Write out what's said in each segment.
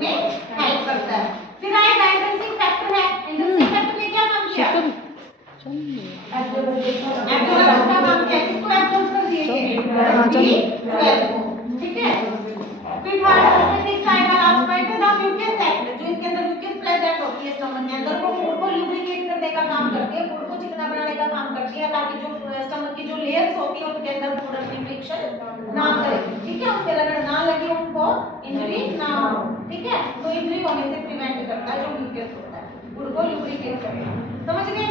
में हेल्प करता है। फिर आए डाइजेस्टिव फैक्टर है, डाइजेस्टिव फैक्टर ने क्या काम किया? एब्जॉर्ब का काम किया, किसको एब्जॉर्ब कर दिए? ठीक है। फिर थर्ड सिक्स आएगा last point the mucus act, जो इसके अंदर म्यूकस प्रेजेंट होती है स्टमक के अंदर, वो फूड को ल्यूब्रिकेट करने का काम करती है, फूड को चिकना बनाने का काम करती है, ताकि जो स्टमक की जो लेयर्स होती है उनके अंदर फूड अपनी फ्रिक्शन ना करे। ठीक है, उनके रगड़ ना लगे, उनको इंजरी ना हो। ठीक है, तो इंजरी होने से प्रिवेंट करता है जो म्यूकस होता है, फूड को ल्यूब्रिकेट करेगा। समझ गए?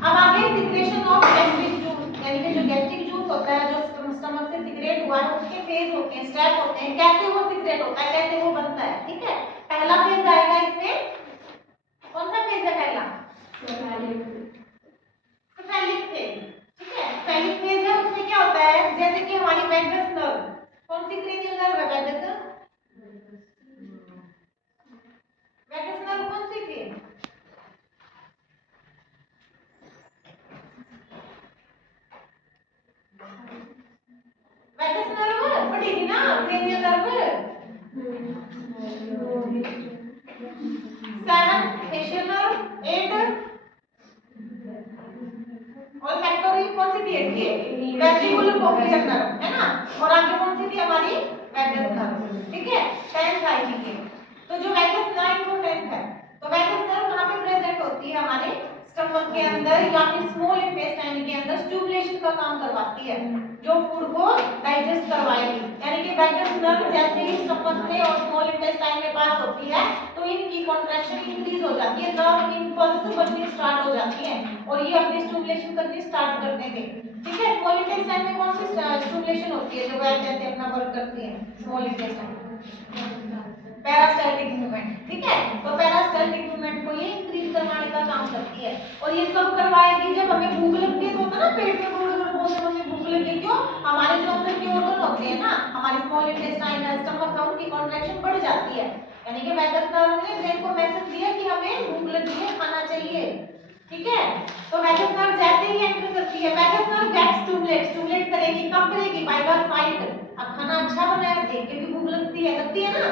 अब आगे सिक्रेशन ऑफ गैस्ट्रिक जूस, यानी कि जो गैस्ट्रिक जूस होता है जो स्टमक से सिक्रेट हुआ है, उसके फेज होते हैं, स्टेप होते हैं, कैसे वो सिक्रेट होता है, कैसे वो बनता है। ठीक है, पहला फेज आएगा इसमें, कौन सा फेज है पहला? Cephalic phase. ठीक है, सेफेलिक फेज है, उसमें क्या होता है, जैसे कि हमारी वैगस नर्व, कौन सी क्रेनियल नर्व है? वैगस नर्व कौन सी थी? वैगस नर्व बड़ी थी ना, क्रेनियल नर्व 7 फेशियल नर्व 8 और फैक्टोरियल कौन सी थी? 8 वेस्टिबुलर कोक्लियर नर्व है ना, और आगे कौन सी थी हमारी? Vagus nerve. ठीक है, 10th आएगी ये। तो जो वैगस 9 और 10th है, तो वैगस नर्व कहां पे प्रेजेंट होती है? हमारे स्टमक के अंदर या फिर स्मॉल इंटेस्टाइन के अंदर स्टिमुलेशन का काम करवाती है, जो फूड को डाइजेस्ट करवाएगी। यानी कि वैगस नर्व जैसे ही स्टमक में और स्मॉल इंटेस्टाइन में पास होती है तो इनकी कॉन्ट्रैक्शन इंक्रीज हो जाती है, नर्व इंपल्स बननी स्टार्ट हो जाती है और ये अपनी स्टिमुलेशन करनी स्टार्ट कर देंगे। ठीक है, स्मॉल इंटेस्टाइन में कौन सी स्टिमुलेशन होती है जो ऐसे ऐसे अपना वर्क करती है? Small intestine पैरास्टैटिक movement. ठीक है, तो पैरास्टैटिक मूवमेंट को ये इंक्रीज करवाने का काम करती है। और ये कब करवाएगी? जब हमें भूख लगती है, तो होता है ना पेट में गुड़ गुड़ बोलते हैं हमें भूख लगी, क्यों? हमारे जो अंदर के ऑर्गन होते हैं ना, हमारे स्मॉल इंटेस्टाइन है, स्टमक है, उनकी कॉन्ट्रैक्शन बढ़ जाती है। यानी कि वैगस नर्व ने ब्रेन को मैसेज दिया कि हमें भूख लगी है, खाना चाहिए। ठीक है, तो वैगस नर्व जैसे ही एंटर करती है, वैगस नर्व गेट स्टिमुलेट करेगी, कब करेगी? By the site. अब खाना अच्छा बना है, देख के भी भूख लगती है ना,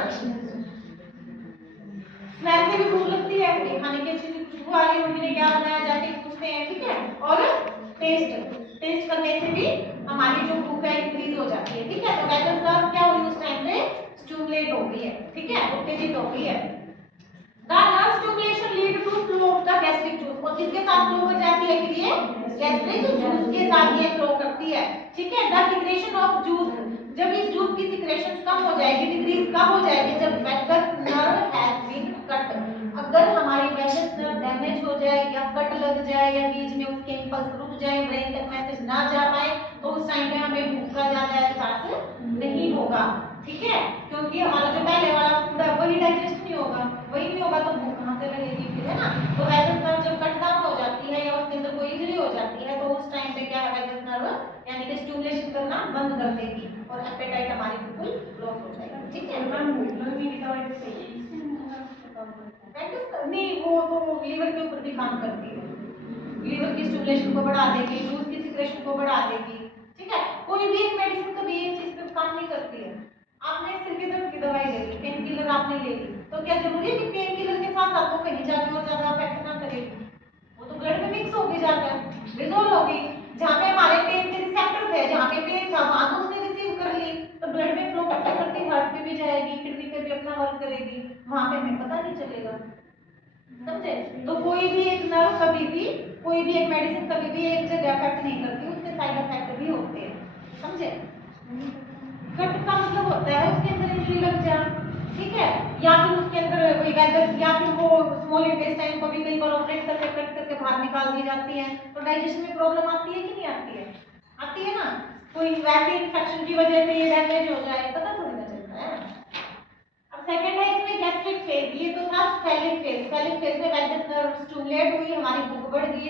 स्मेल से भी भूख लगती है कि खाने की अच्छी सी खुशबू आ रही है, मम्मी ने क्या बनाया, जाके पूछते हैं। ठीक है, और टेस्ट करने से भी हमारी जो भूख है इंक्रीज हो जाती है। ठीक है, तो वैगस नर्व क्या हुई उस टाइम पे? स्टिमुलेट हो गई है। ठीक है, उत्तेजित हो गई है। The nerve stimulation lead to flow of the gastric juice, और किसके साथ फ्लो कर जाती है? फिर ये गैस्ट्रिक जूस के साथ ये फ्लो करती है। ठीक है, द सिक्रेशन ऑफ जूस, जब इस जूस की सिक्रेशन कम हो जाएगी, डिक्रीज कब हो जाएगी? जब vagus nerve has been cut. अगर हमारी वैगस नर्व डैमेज हो जाए या कट लग जाए या बीच में उसके इंपल्स रुक जाए, ब्रेन तक मैसेज ना जा पाए, तो उस टाइम पे हमें भूख का ज्यादा एहसास नहीं होगा। ठीक है, क्योंकि हमारा जो पहले वाला फूड है वही डाइजेस्ट नहीं होगा, वही नहीं होगा तो भूख कहां से लगेगी फिर, है ना। तो वैगस नर्व जब कट डाउन हो जाती है या उसके अंदर कोई इंजरी हो जाती है, तो उस टाइम पे क्या है, वैगस नर्व यानी कि स्टिमुलेशन करना बंद कर देगी और एपेटाइट हमारी बिल्कुल लॉस हो जाएगी। ठीक है, नहीं वो तो लीवर के ऊपर भी काम करती है, लीवर की स्टिमुलेशन को बढ़ा देगी, दूध की सिक्रेशन को बढ़ा देगी। ठीक है, कोई भी एक मेडिसिन कभी एक चीज पे काम नहीं करती है। आपने सिर के दर्द की दवाई ले ली, पेन किलर आपने ले ली, तो क्या जरूरी है कि पेन किलर के साथ साथ वो कहीं जाके और ज्यादा इफेक्ट ना करेगी? वो तो ब्लड में मिक्स होगी, जाकर डिसॉल्व होगी। जहाँ पे हमारे पेन के रिसेप्टर थे, जहाँ पे पेन था वहां तो उसने रिसीव कर ली, तो ब्लड में फ्लो करते करते हार्ट पे भी जाएगी, किडनी पे भी अपना वर्क करेगी, वहां पे हमें पता नहीं चलेगा। समझे? तो कोई भी एक नर्व कभी भी, कोई भी एक मेडिसिन कभी भी एक जगह इफेक्ट नहीं करती, उसके साइड इफेक्ट भी होते हैं। समझे? कट का मतलब होता है उसके अंदर इंजरी लग जा। ठीक है, या फिर उसके अंदर कोई वैगस या फिर वो स्मॉल इंटेस्टाइन को भी कई बार ऑपरेट करके कट करके बाहर निकाल दी जाती है, तो डाइजेशन में प्रॉब्लम आती है कि नहीं आती है? आती है ना। कोई वैसे इन्फेक्शन की वजह से ये डैमेज हो जाए, पता थोड़ी ना चलता है। अब सेकंड है इसमें गैस्ट्रिक फेज, ये तो था स्फेलिक फेज। स्फेलिक फेज में वैगस नर्व स्टिमुलेट हुई, हमारी भूख बढ़ गई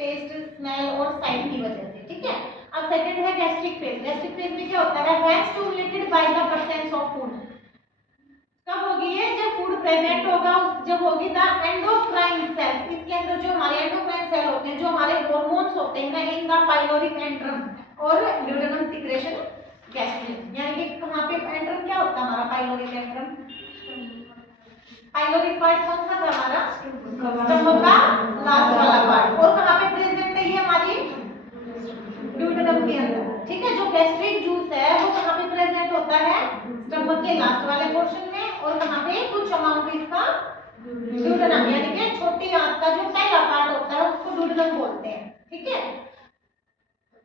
टेस्ट स्मेल और साइट की वजह से। ठीक है, अब सेकंड है गैस्ट्रिक फेज। गैस्ट्रिक फेज में क्या होता है? When stimulated by the presence of food, कब होगी ये? जब फूड प्रेजेंट होगा, जब होगी द एंडोक्राइन सेल्स, इसके अंदर जो हमारे एंडोक्राइन सेल होते हैं, जो हमारे हार्मोन्स होते हैं ना, इन द पाइलोरिक एंट्रम और ड्यूडेनम सिक्रेशन गैस्ट्रिक, यानी कि कहां पे एंट्रम क्या होता है हमारा? पाइलोरिक एंट्रम पाइलोरिक पार्ट कौन सा था हमारा? स्टमक का लास्ट वाला पार्ट। और कहाँ पे प्रेजेंट है ये हमारी ड्यूडेनम के अंदर। ठीक है, जो गैस्ट्रिक जूस है वो कहाँ पे प्रेजेंट होता है? स्टमक के लास्ट वाले पोर्शन में। और कहाँ पे? कुछ अमाउंट इसका ड्यूडेनम, यानी कि छोटी आंत का जो पहला पार्ट होता है उसको ड्यूडेनम बोलते हैं। ठीक है,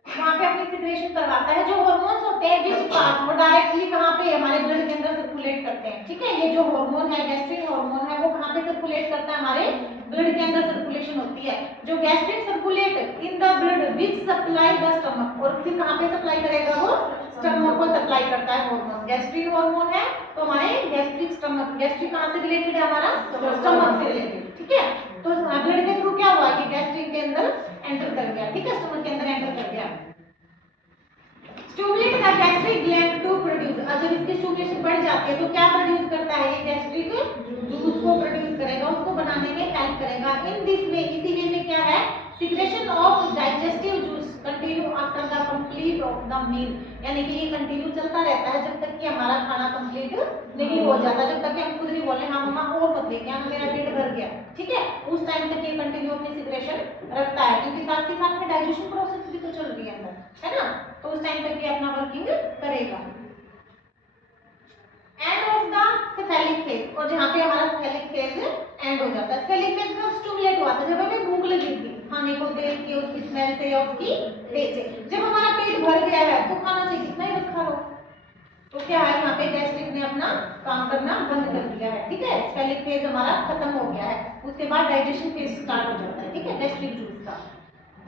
वहाँ पे अपनी सिक्रेशन करवाता है। जो हार्मोन्स होते हैं विच पार्ट, वो डायरेक्टली कहाँ पे हमारे ब्लड के अंदर सर्कुलेट करते हैं। ठीक है, ये जो हार्मोन है, गैस्ट्रिक हार्मोन है, वो कहाँ पे सर्कुलेट करता है? हमारे ब्लड के अंदर सर्कुलेशन होती है। जो gastric circulate in the blood which supply the stomach, और फिर कहाँ पे सप्लाई करेगा? वो स्टमक को सप्लाई करता है हार्मोन। गैस्ट्रिक हार्मोन है तो हमारे गैस्ट्रिक स्टमक, गैस्ट्रिक कहाँ से रिलेटेड है? हमारा स्टमक से रिलेटेड। ठीक है, तो ब्लड के थ्रू क्या हुआ कि गैस्ट्रिक के अंदर एंटर कर गया। ठीक है, स्टमक के अंदर एंटर कर गया। Stimulate the gastric gland to produce, जब इसकी स्टिमुलेशन बढ़ जाती है तो क्या प्रोड्यूस करता है? ये गैस्ट्रिक जूस को प्रोड्यूस करेगा, उसको बनाने में हेल्प करेगा। इन दिस वे, इसी वे में क्या है? Secretion of digestive juice continue after the complete of the meal, यानी कि ये कंटिन्यू चलता रहता है जब तक कि हमारा खाना कंप्लीट नहीं हो जाता, जब तक कि हम खुद नहीं बोले हाँ मम्मा और मत लेके आना, मेरा पेट भर गया। ठीक है, उस टाइम तक ये कंटिन्यू अपनी सिक्रेशन रखता है, क्योंकि साथ ही साथ में डाइजेशन प्रोसेस भी तो चल रही है अंदर, है ना, तो उस टाइम तक ये अपना वर्किंग करेगा। End of the cephalic phase, और जहाँ पे हमारा सेफेलिक फेज एंड हो जाता है। सेफेलिक फेज में स्टिमुलेट हुआ था जब हमें भूख लगी थी, खाने को देख के उसकी स्मेल से या उसकी टेस्ट से। जब हमारा पेट भर गया है तो खाना चाहिए कितना ही खा लो, तो क्या है यहाँ पे गैस्ट्रिक ने अपना काम करना बंद कर दिया है। ठीक है, सेफेलिक फेज हमारा खत्म हो गया है, उसके बाद डाइजेशन फेज स्टार्ट हो जाता है। ठीक है, गैस्ट्रिक जूस का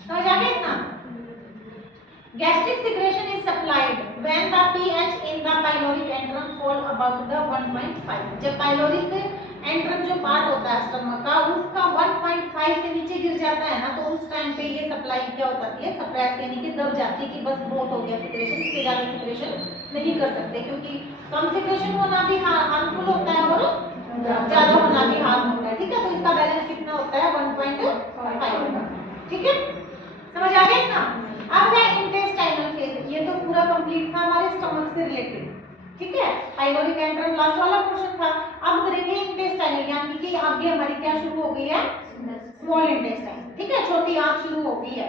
समझ आ गया इतना? Gastric secretion is supplied when the pH in the pyloric antrum fall above the 1.5। जब pyloric antrum जो पार्ट होता है स्टमक का उसका 1.5 से नीचे गिर जाता है ना, तो उस टाइम पे ये सप्लाई क्या होता है? सप्रेस, यानी कि दब जाती है कि बस बहुत हो गया सिक्रेशन, इससे ज्यादा सिक्रेशन नहीं कर सकते, क्योंकि कम सिक्रेशन होना भी हार्मफुल होता है और ज्यादा होना भी हार्म होता है। ठीक है, तो इसका बैलेंस कितना होता है? 1.5। ठीक है, समझ आ गया इतना? अब है इंटेस्टाइनल फेज, ये तो पूरा कंप्लीट था हमारे स्टमक से रिलेटेड। ठीक है, पाइलोरिक एंट्रम लास्ट वाला पोर्शन था। अब करेंगे इंटेस्टाइनल, यानी कि आगे हमारी क्या शुरू हो गई है? Small intestine. ठीक है, छोटी आंत शुरू हो गई है।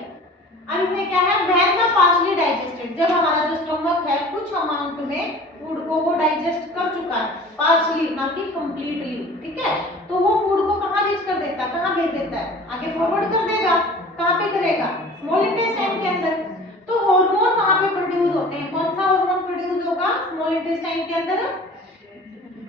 अब इसमें क्या है? व्हेन द पार्शली डाइजेस्टेड, जब हमारा जो स्टमक है कुछ अमाउंट में फूड को वो डाइजेस्ट कर चुका है, पार्शली ना कि कंप्लीटली। ठीक है, तो वो फूड को कहाँ रीच कर देता है? कहाँ भेज देता है? आगे फॉरवर्ड कर देगा। कहाँ पे करेगा? स्मॉल इंटेस्टाइन के अंदर। तो हार्मोन कहाँ पे प्रोड्यूस होते हैं? कौन सा हार्मोन प्रोड्यूस होगा स्मॉल इंटेस्टाइन के अंदर?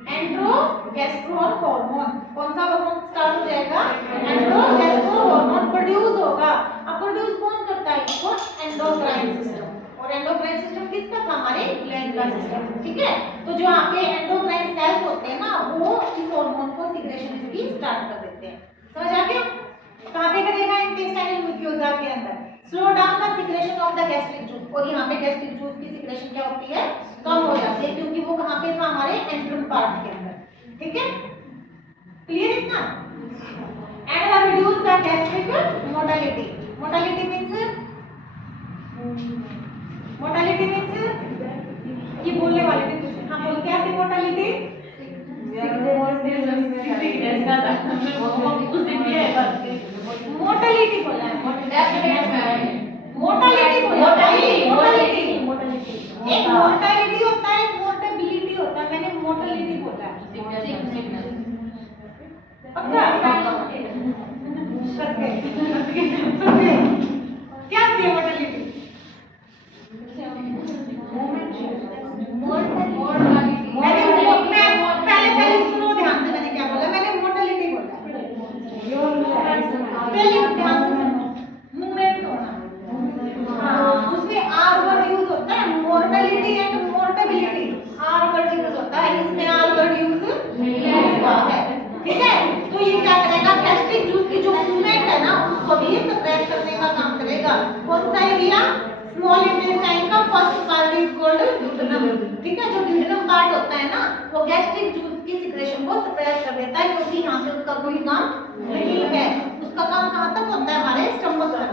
एंड्रोगेस्ट्रोन हार्मोन। कौन सा हार्मोन स्टार्ट हो जाएगा? एंड्रोगेस्ट्रोन हार्मोन प्रोड्यूस होगा। अब प्रोड्यूस कौन करता है इसको? Endocrine system. और एंडोक्राइन सिस्टम किसका था? हमारे ग्लैंड का सिस्टम। ठीक है, तो जो आपके एंडोक्राइन सेल्स होते हैं ना, वो इस हार्मोन को सिक्रेशन इसकी स्टार्ट कर देते हैं। समझ आ गया? कहाँ पे करेगा? इंटेस्टाइनल म्यूकोसा के अंदर। Slow down the secretion of the gastric juice, और यहाँ पे गैस्ट्रिक जूस की सिक्रेशन क्या होती है? कम हो जाती है, क्योंकि वो कहाँ पे था? हमारे एंट्रम पार्ट के अंदर। ठीक है, क्लियर इतना? And the reduce the gastric motility. Motility means ये बोलने वाले थे कुछ। हाँ बोल, क्या थी मोटालिटी? मोटालिटी बोला है, मोटालिटी बोला है। एक मोर्टालिटी होता है, एक मोर्टेबिलिटी होता है, मैंने मोटालिटी बोला है। पक्का? क्या होती है मोटालिटी? पहले सुनो ध्यान से, मैंने क्या बोला? मैंने मोटालिटी बोला। पहले ध्यान से सुनो, मूवमेंट होना। हाँ, उसमें आर वर्ड यूज होता है, mortality and morbidity. Or word use होता है, इसमें आर वर्ड यूज हुआ है। ठीक है, तो ये क्या करेगा? गैस्ट्रिक जूस की जो मूवमेंट है ना, उसको भी सप्रेस करने का काम करेगा। कौन सा एरिया? स्मॉल इंटेस्टाइन का first part is called duodenum. ठीक है, जो ड्यूडेनम पार्ट होता है ना, वो गैस्ट्रिक जूस की सिक्रेशन को सप्रेस कर देता है, क्योंकि यहाँ से उसका कोई काम नहीं है। उसका काम कहाँ तक होता है? हमारे स्टमक तक।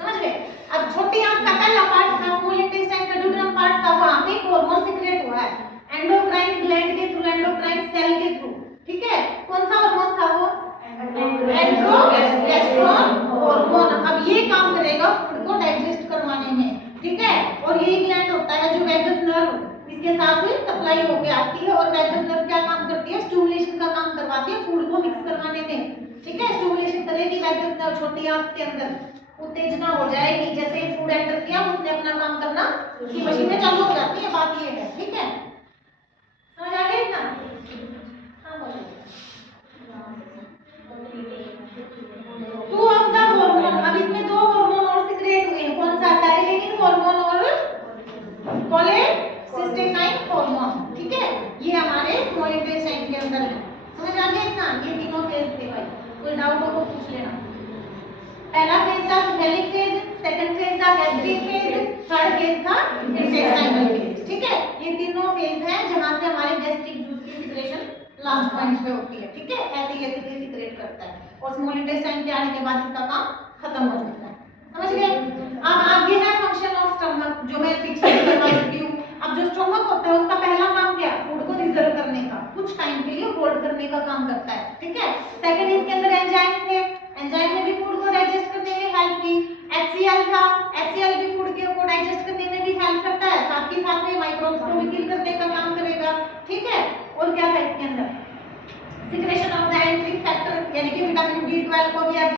समझ गए? अब छोटी आंत का पहला पार्ट था, स्मॉल इंटेस्टाइन का ड्यूडेनम पार्ट था, वहाँ पे हार्मोन सिक्रेट हुआ है एंडोक्राइन ग्लैंड के थ्रू, एंडोक्राइन सेल के थ्रू। ठीक है, एंड्रोगेस्ट्रोन हार्मोन। अब ये काम करेगा फूड को डाइजेस्ट करवाने में, ठीक है। और ये ग्लैंड होता है जो वैगस नर्व इसके साथ सप्लाई होके आती है, और वैगस नर्व क्या काम करती है, स्टिमुलेशन का काम करवाती है फूड को मिक्स करवाने में, ठीक है। स्टिमुलेशन करेगी वैगस नर्व, छोटी आंत के अंदर उत्तेजना हो जाएगी, जैसे फूड एंटर किया उसने अपना काम करना की मशीनें चालू हो जाती है, बात ये है, ठीक है। समझ आ गया इतना? हाँ बोलो। टू ऑफ द हार्मोन, अब इसमें दो हार्मोन और सीक्रेट हुए हैं, कौन सा, सेरोटोनिन हार्मोन और कोलेसिस्टेराइन हार्मोन, ठीक है। ये हमारे स्मॉल इंटेस्टाइन के अंदर है। समझ आ गया इतना? ये तीनों फेज थे भाई, कोई डाउट हो तो पूछ लेना। पहला फेज था सिम्बोलिक फेज, सेकंड फेज था गैस्ट्रिक फेज, थर्ड फेज था इंटेस्टाइनल फेज, ठीक है। ये तीनों फेज हैं जहां से हमारे गैस्ट्रिक जूस की सिक्रेशन लास्ट पॉइंट पे होती है, ठीक है। ऐसे ही ऐसे सिक्रेट करता है, और स्मॉल इंटेस्टाइन के आने के बाद इसका काम खत्म हो जाता है। समझ गए? अब आगे है फंक्शन ऑफ स्टमक, जो मैं पिछले करवा चुकी हूँ। अब जो स्टमक होता है उसका पहला काम क्या, फूड को रिजर्व करने का, कुछ टाइम के लिए होल्ड करने का काम करता है, ठीक है। सेकंड इसके अंदर एंजाइम थे, एंजाइम ने भी फूड को डाइजेस्ट करने में हेल्प की। HCl था, HCl भी फूड को डाइजेस्ट करने में भी हेल्प करता है, साथ ही साथ में माइक्रोब्स को भी किल करने का काम करेगा, ठीक है। और क्या था इसके अंदर, सिक्रेशन ऑफ द एंट्रिक फैक्टर, यानी कि विटामिन B12 को भी